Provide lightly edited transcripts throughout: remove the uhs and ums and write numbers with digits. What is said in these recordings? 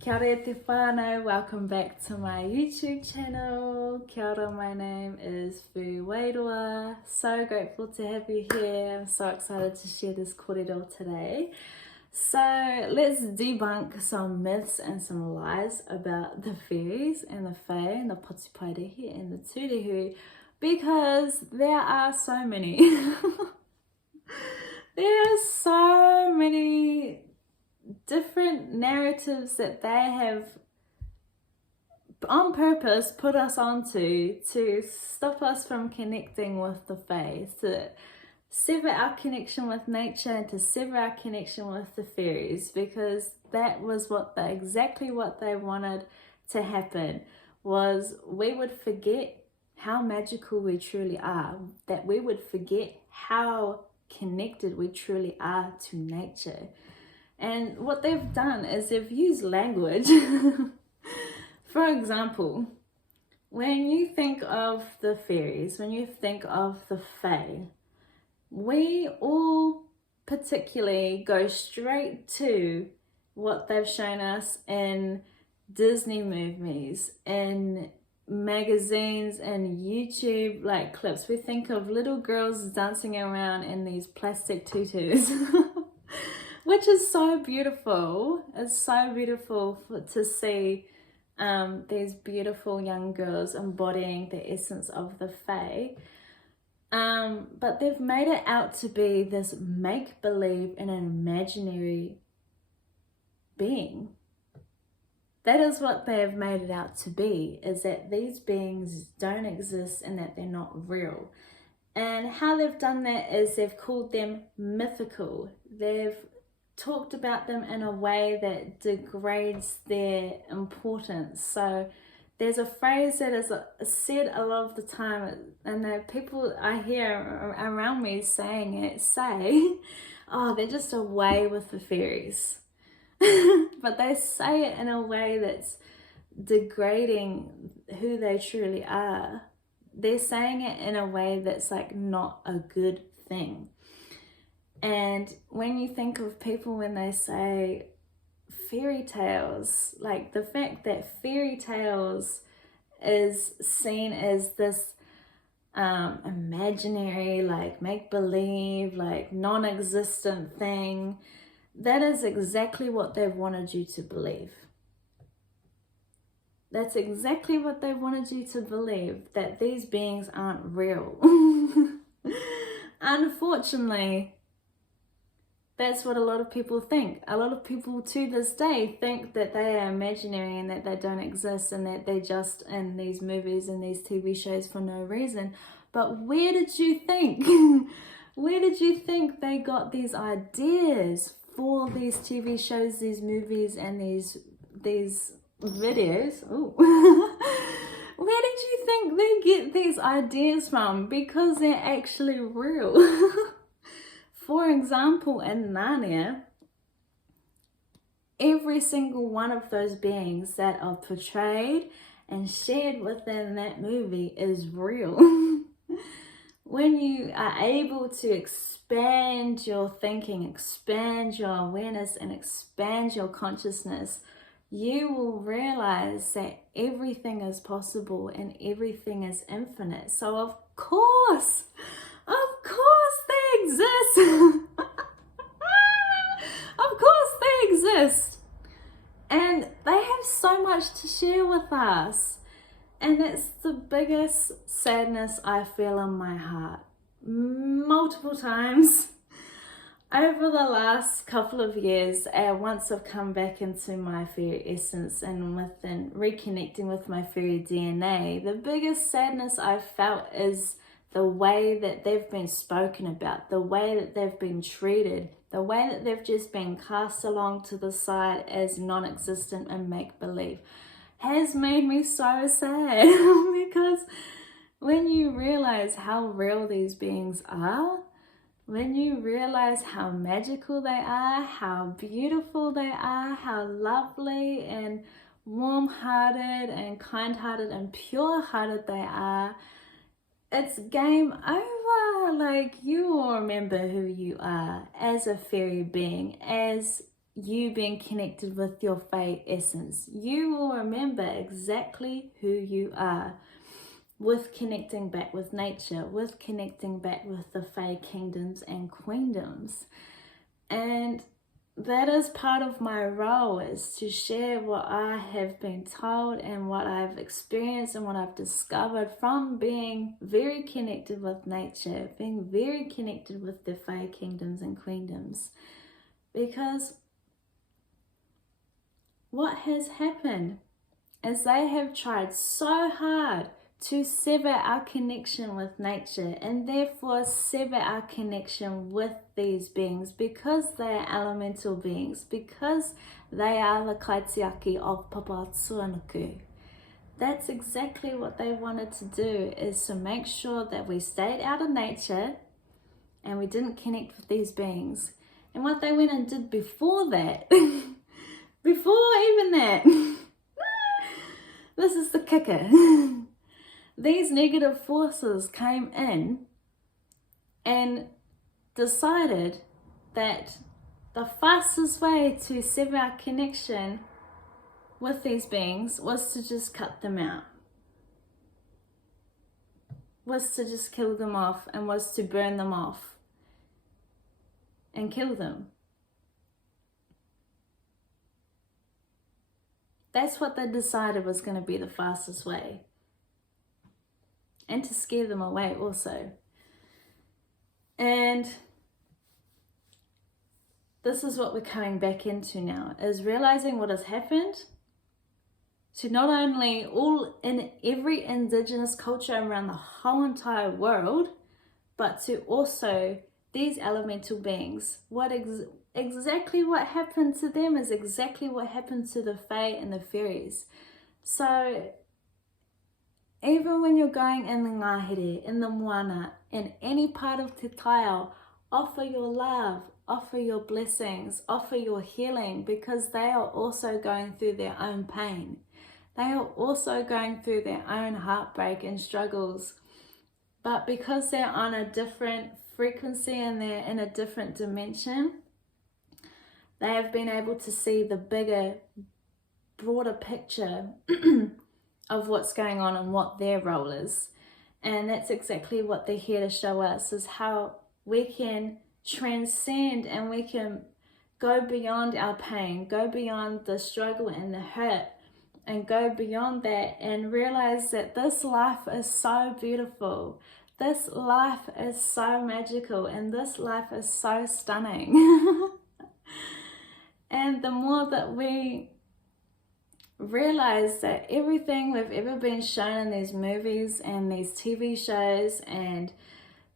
Kia ora te whānau, welcome back to my YouTube channel. Kia ora, my name is Whānau. So grateful to have you here. I'm so excited to share this kōrero today. So let's debunk some myths and some lies about the fairies and the fae and the potipairehi and the tūrehu, because there are so many. There are so many different narratives that they have on purpose put us onto to stop us from connecting with the fae, to sever our connection with nature and to sever our connection with the fairies, because that was exactly what they wanted to happen, was we would forget how magical we truly are, that we would forget how connected we truly are to nature. And what they've done is they've used language. For example, when you think of the fairies, when you think of the fae, we all particularly go straight to what they've shown us in Disney movies, in magazines and YouTube like clips. We think of little girls dancing around in these plastic tutus. Which is so beautiful. It's so beautiful to see these beautiful young girls embodying the essence of the fae. But they've made it out to be this make-believe and an imaginary being. That is what they have made it out to be, is that these beings don't exist and that they're not real. And how they've done that is they've called them mythical. They've talked about them in a way that degrades their importance. So there's a phrase that is said a lot of the time, and the people I hear around me saying it say, oh, they're just away with the fairies. But they say it in a way that's degrading who they truly are. They're saying it in a way that's like not a good thing. And when you think of people, when they say fairy tales, like the fact that fairy tales is seen as this imaginary, like make-believe, like non-existent thing, that is exactly what they've wanted you to believe. That's exactly what they wanted you to believe, that these beings aren't real. Unfortunately, that's what a lot of people think. A lot of people to this day think that they are imaginary and that they don't exist and that they're just in these movies and these TV shows for no reason. But where did you think? Where did you think they got these ideas for these TV shows, these movies, and these videos? Ooh. Where did you think they get these ideas from? Because they're actually real. For example, in Narnia, every single one of those beings that are portrayed and shared within that movie is real. When you are able to expand your thinking, expand your awareness, and expand your consciousness, you will realize that everything is possible and everything is infinite. So of course they exist. Of course they exist. And they have so much to share with us. And that's the biggest sadness I feel in my heart. Multiple times over the last couple of years, once I've come back into my fairy essence and within reconnecting with my fairy DNA, the biggest sadness I've felt is the way that they've been spoken about, the way that they've been treated, the way that they've just been cast along to the side as non-existent and make-believe, has made me so sad. Because when you realize how real these beings are, when you realize how magical they are, how beautiful they are, how lovely and warm-hearted and kind-hearted and pure-hearted they are, it's game over. Like, you will remember who you are as a fairy being, as you being connected with your Fae essence. You will remember exactly who you are with connecting back with nature, with connecting back with the Fae kingdoms and queendoms. And that is part of my role, is to share what I have been told and what I've experienced and what I've discovered from being very connected with nature, being very connected with the Fae kingdoms and queendoms. Because what has happened is they have tried so hard to sever our connection with nature, and therefore sever our connection with these beings, because they are elemental beings, because they are the kaitiaki of Papa Tsuanuku. That's exactly what they wanted to do, is to make sure that we stayed out of nature and we didn't connect with these beings. And what they went and did before that, before even that, this is the kicker. These negative forces came in and decided that the fastest way to sever our connection with these beings was to just cut them out, was to just kill them off, and was to burn them off and kill them. That's what they decided was going to be the fastest way. And to scare them away also. And this is what we're coming back into now, is realizing what has happened to not only in every indigenous culture around the whole entire world, but to also these elemental beings. Exactly what happened to them is exactly what happened to the Fae and the fairies. So even when you're going in the ngahere, in the moana, in any part of te taiao, offer your love, offer your blessings, offer your healing, because they are also going through their own pain. They are also going through their own heartbreak and struggles. But because they're on a different frequency and they're in a different dimension, they have been able to see the bigger, broader picture of what's going on and what their role is. And that's exactly what they're here to show us, is how we can transcend and we can go beyond our pain, go beyond the struggle and the hurt, and go beyond that and realize that this life is so beautiful. This life is so magical, and this life is so stunning. And the more that we realize that everything we've ever been shown in these movies and these TV shows and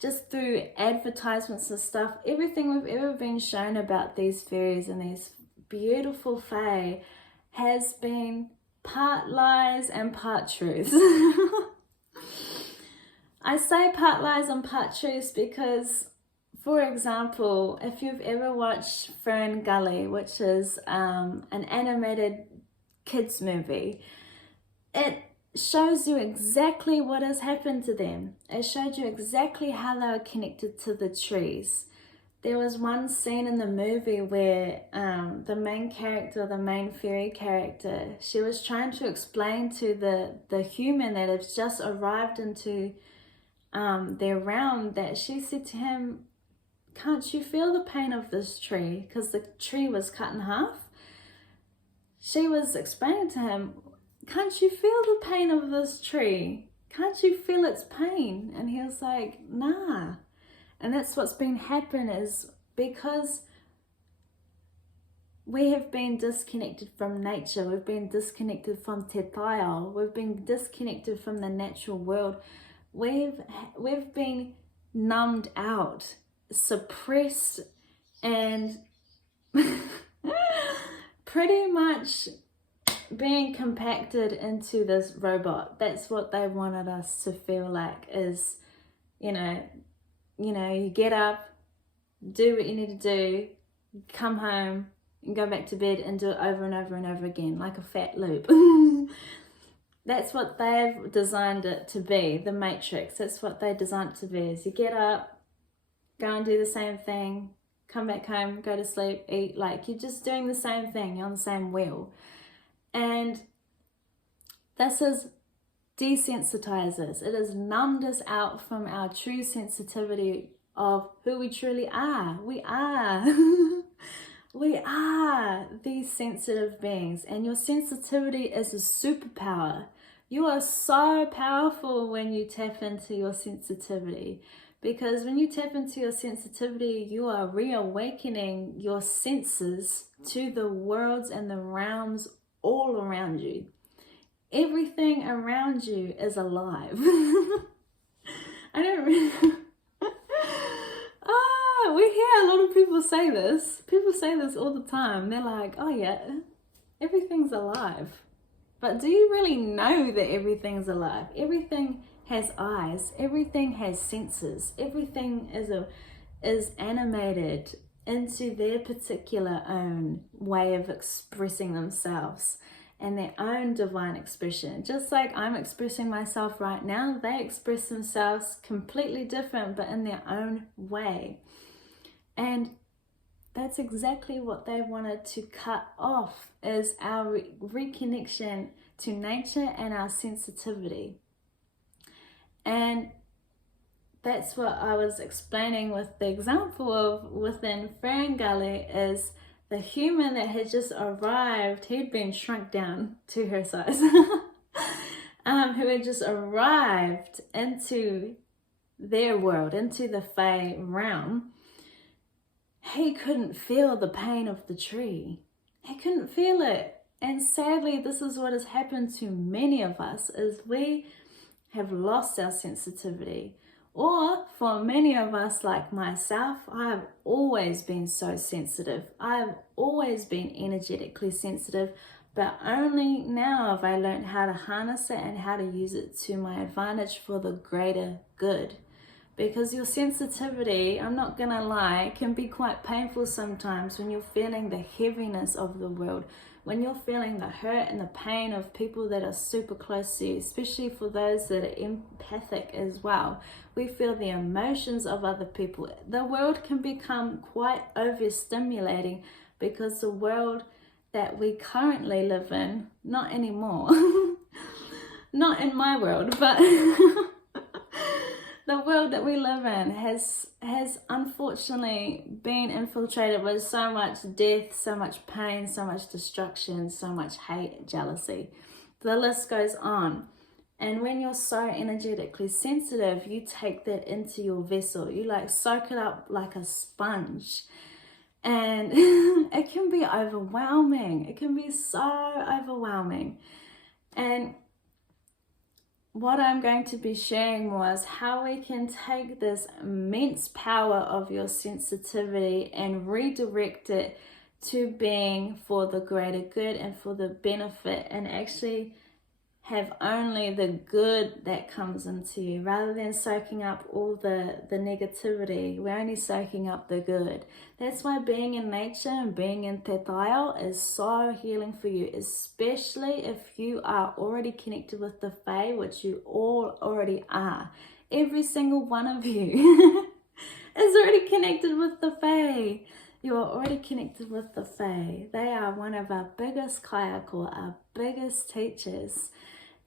just through advertisements and stuff, everything we've ever been shown about these fairies and these beautiful fae has been part lies and part truth. I say part lies and part truth because, for example, if you've ever watched Fern Gully, which is an animated kids movie, it shows you exactly what has happened to them. It showed you exactly how they were connected to the trees. There was one scene in the movie where the main character, the main fairy character, she was trying to explain to the human that has just arrived into their realm, that she said to him, "Can't you feel the pain of this tree?" Because the tree was cut in half. She was explaining to him, "Can't you feel the pain of this tree? Can't you feel its pain?" And he was like, "Nah." And that's what's been happening, is because we have been disconnected from nature, we've been disconnected from te taiao, we've been disconnected from the natural world, we've been numbed out, suppressed, and pretty much being compacted into this robot. That's what they wanted us to feel like, is, you know, you get up, do what you need to do, come home and go back to bed and do it over and over and over again, like a fat loop. That's what they've designed it to be, the Matrix. That's what they designed it to be, is you get up, go and do the same thing, come back home, go to sleep, eat. Like, you're just doing the same thing. You're on the same wheel. And this is desensitizes. It has numbed us out from our true sensitivity of who we truly are. We are. We are these sensitive beings, and your sensitivity is a superpower. You are so powerful when you tap into your sensitivity, because when you tap into your sensitivity, you are reawakening your senses to the worlds and the realms all around you. Everything around you is alive. I don't really... we hear a lot of people say this. People say this all the time. They're like, oh yeah, everything's alive. But do you really know that everything's alive? Everything has eyes. Everything has senses. Everything is animated into their particular own way of expressing themselves and their own divine expression. Just like I'm expressing myself right now, they express themselves completely different, but in their own way. And that's exactly what they wanted to cut off, is our reconnection to nature and our sensitivity. And that's what I was explaining with the example of within Ferngully, is the human that had just arrived. He'd been shrunk down to her size, who had just arrived into their world, into the Fae realm. He couldn't feel the pain of the tree. He couldn't feel it. And sadly, this is what has happened to many of us, is we have lost our sensitivity. Or for many of us, like myself, I have always been so sensitive. I have always been energetically sensitive, but only now have I learned how to harness it and how to use it to my advantage for the greater good. Because your sensitivity, I'm not gonna lie, can be quite painful sometimes when you're feeling the heaviness of the world, when you're feeling the hurt and the pain of people that are super close to you, especially for those that are empathic as well. We feel the emotions of other people. The world can become quite overstimulating, because the world that we currently live in, not anymore, not in my world, but the world that we live in has unfortunately been infiltrated with so much death, so much pain, so much destruction, so much hate, jealousy. The list goes on. And when you're so energetically sensitive, you take that into your vessel. You like soak it up like a sponge. And it can be overwhelming. It can be so overwhelming. And what I'm going to be sharing was how we can take this immense power of your sensitivity and redirect it to being for the greater good and for the benefit, and actually have only the good that comes into you, rather than soaking up all the negativity. We're only soaking up the good. That's why being in nature and being in Te Taio is so healing for you, especially if you are already connected with the Fae, which you all already are. Every single one of you is already connected with the Fae. You are already connected with the Fae. They are one of our biggest kayako, our biggest teachers.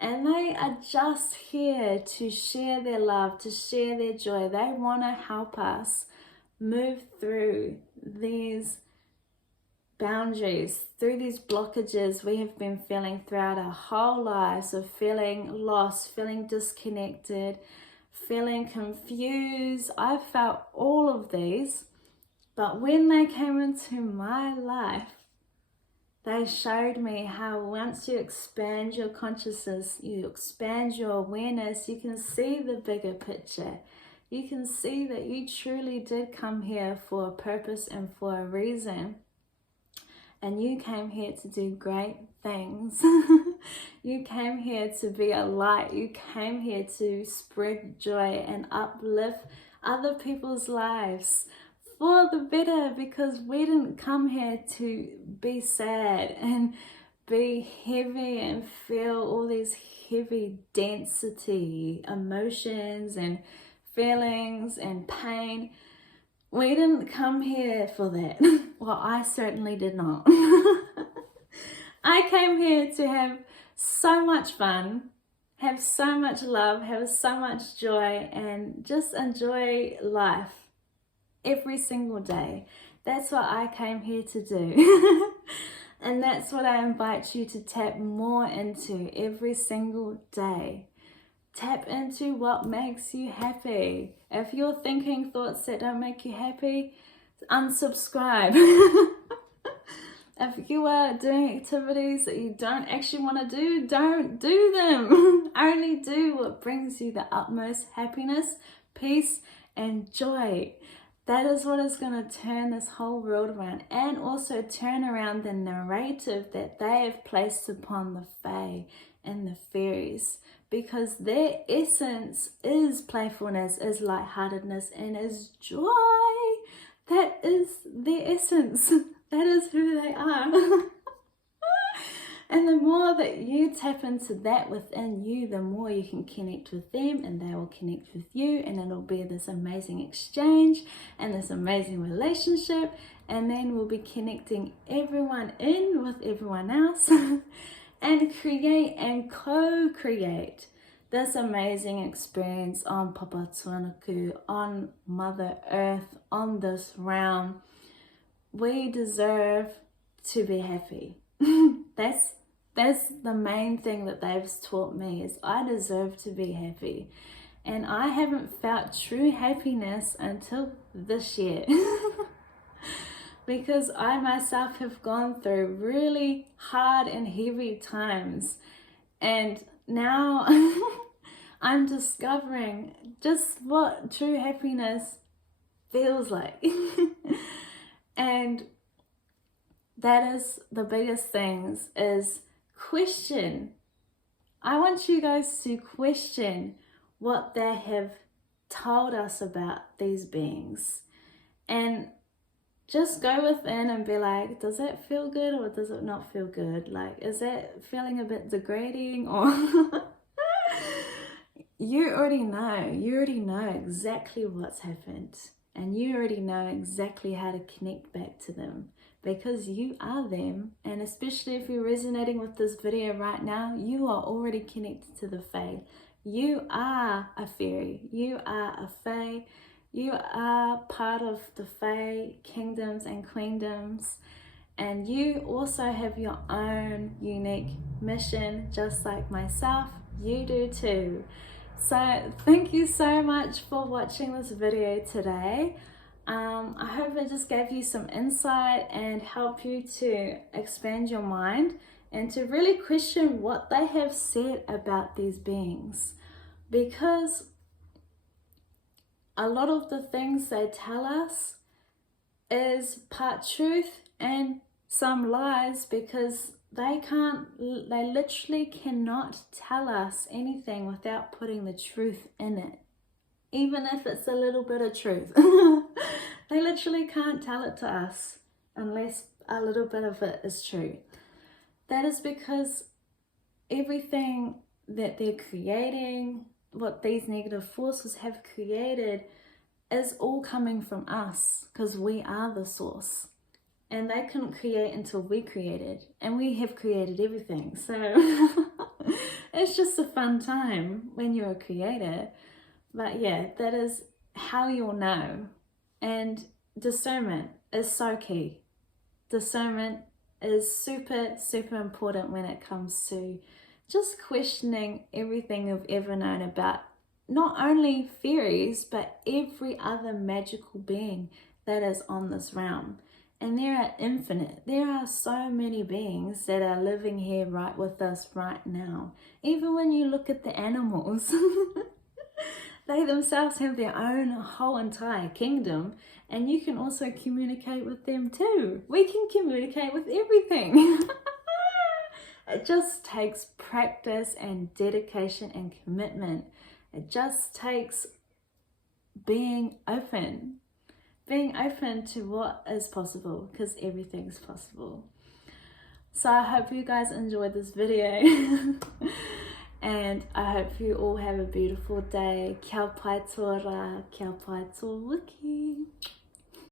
And they are just here to share their love, to share their joy. They want to help us move through these boundaries, through these blockages we have been feeling throughout our whole lives, of feeling lost, feeling disconnected, feeling confused. I felt all of these, but when they came into my life, they showed me how once you expand your consciousness, you expand your awareness, you can see the bigger picture. You can see that you truly did come here for a purpose and for a reason. And you came here to do great things. You came here to be a light. You came here to spread joy and uplift other people's lives for the better, because we didn't come here to be sad and be heavy and feel all these heavy density emotions and feelings and pain. We didn't come here for that. Well, I certainly did not. I came here to have so much fun, have so much love, have so much joy, and just enjoy life every single day. That's what I came here to do. And that's what I invite you to tap more into every single day. Tap into what makes you happy. If you're thinking thoughts that don't make you happy, unsubscribe. If you are doing activities that you don't actually want to do, don't do them. Only do what brings you the utmost happiness, peace, and joy. That is what is going to turn this whole world around, and also turn around the narrative that they have placed upon the Fae and the fairies, because their essence is playfulness, is lightheartedness, and is joy. That is their essence. That is who they are. And the more that you tap into that within you, the more you can connect with them, and they will connect with you, and it'll be this amazing exchange and this amazing relationship, and then we'll be connecting everyone in with everyone else and create and co-create this amazing experience on Papa Tuanuku, on Mother Earth, on this realm. We deserve to be happy. That's the main thing that they've taught me, is I deserve to be happy. And I haven't felt true happiness until this year. Because I myself have gone through really hard and heavy times. And now I'm discovering just what true happiness feels like. And that is the biggest things, is question. I want you guys to question what they have told us about these beings, and just go within and be like, does that feel good or does it not feel good? Like, is that feeling a bit degrading? Or you already know exactly what's happened, and you already know exactly how to connect back to them, because you are them. And especially if you're resonating with this video right now, you are already connected to the Fae. You are a fairy, you are a Fae, you are part of the Fae kingdoms and queendoms, and you also have your own unique mission, just like myself. You do too. So thank you so much for watching this video today. I hope it just gave you some insight and help you to expand your mind and to really question what they have said about these beings, because a lot of the things they tell us is part truth and some lies, because they literally cannot tell us anything without putting the truth in it, even if it's a little bit of truth. They literally can't tell it to us unless a little bit of it is true. That is because everything that they're creating, what these negative forces have created, is all coming from us, because we are the source. And they couldn't create until we created, and we have created everything. So it's just a fun time when you're a creator. But yeah, that is how you'll know. And discernment is so key. Discernment is super, super important when it comes to just questioning everything you've ever known about not only fairies, but every other magical being that is on this realm. And there are infinite. There are so many beings that are living here right with us right now. Even when you look at the animals, they themselves have their own whole entire kingdom, and you can also communicate with them too. We can communicate with everything. It just takes practice and dedication and commitment. It just takes being open to what is possible, because everything's possible. So I hope you guys enjoyed this video. And I hope you all have a beautiful day. Kia pai tō rā, kia pai tō wiki.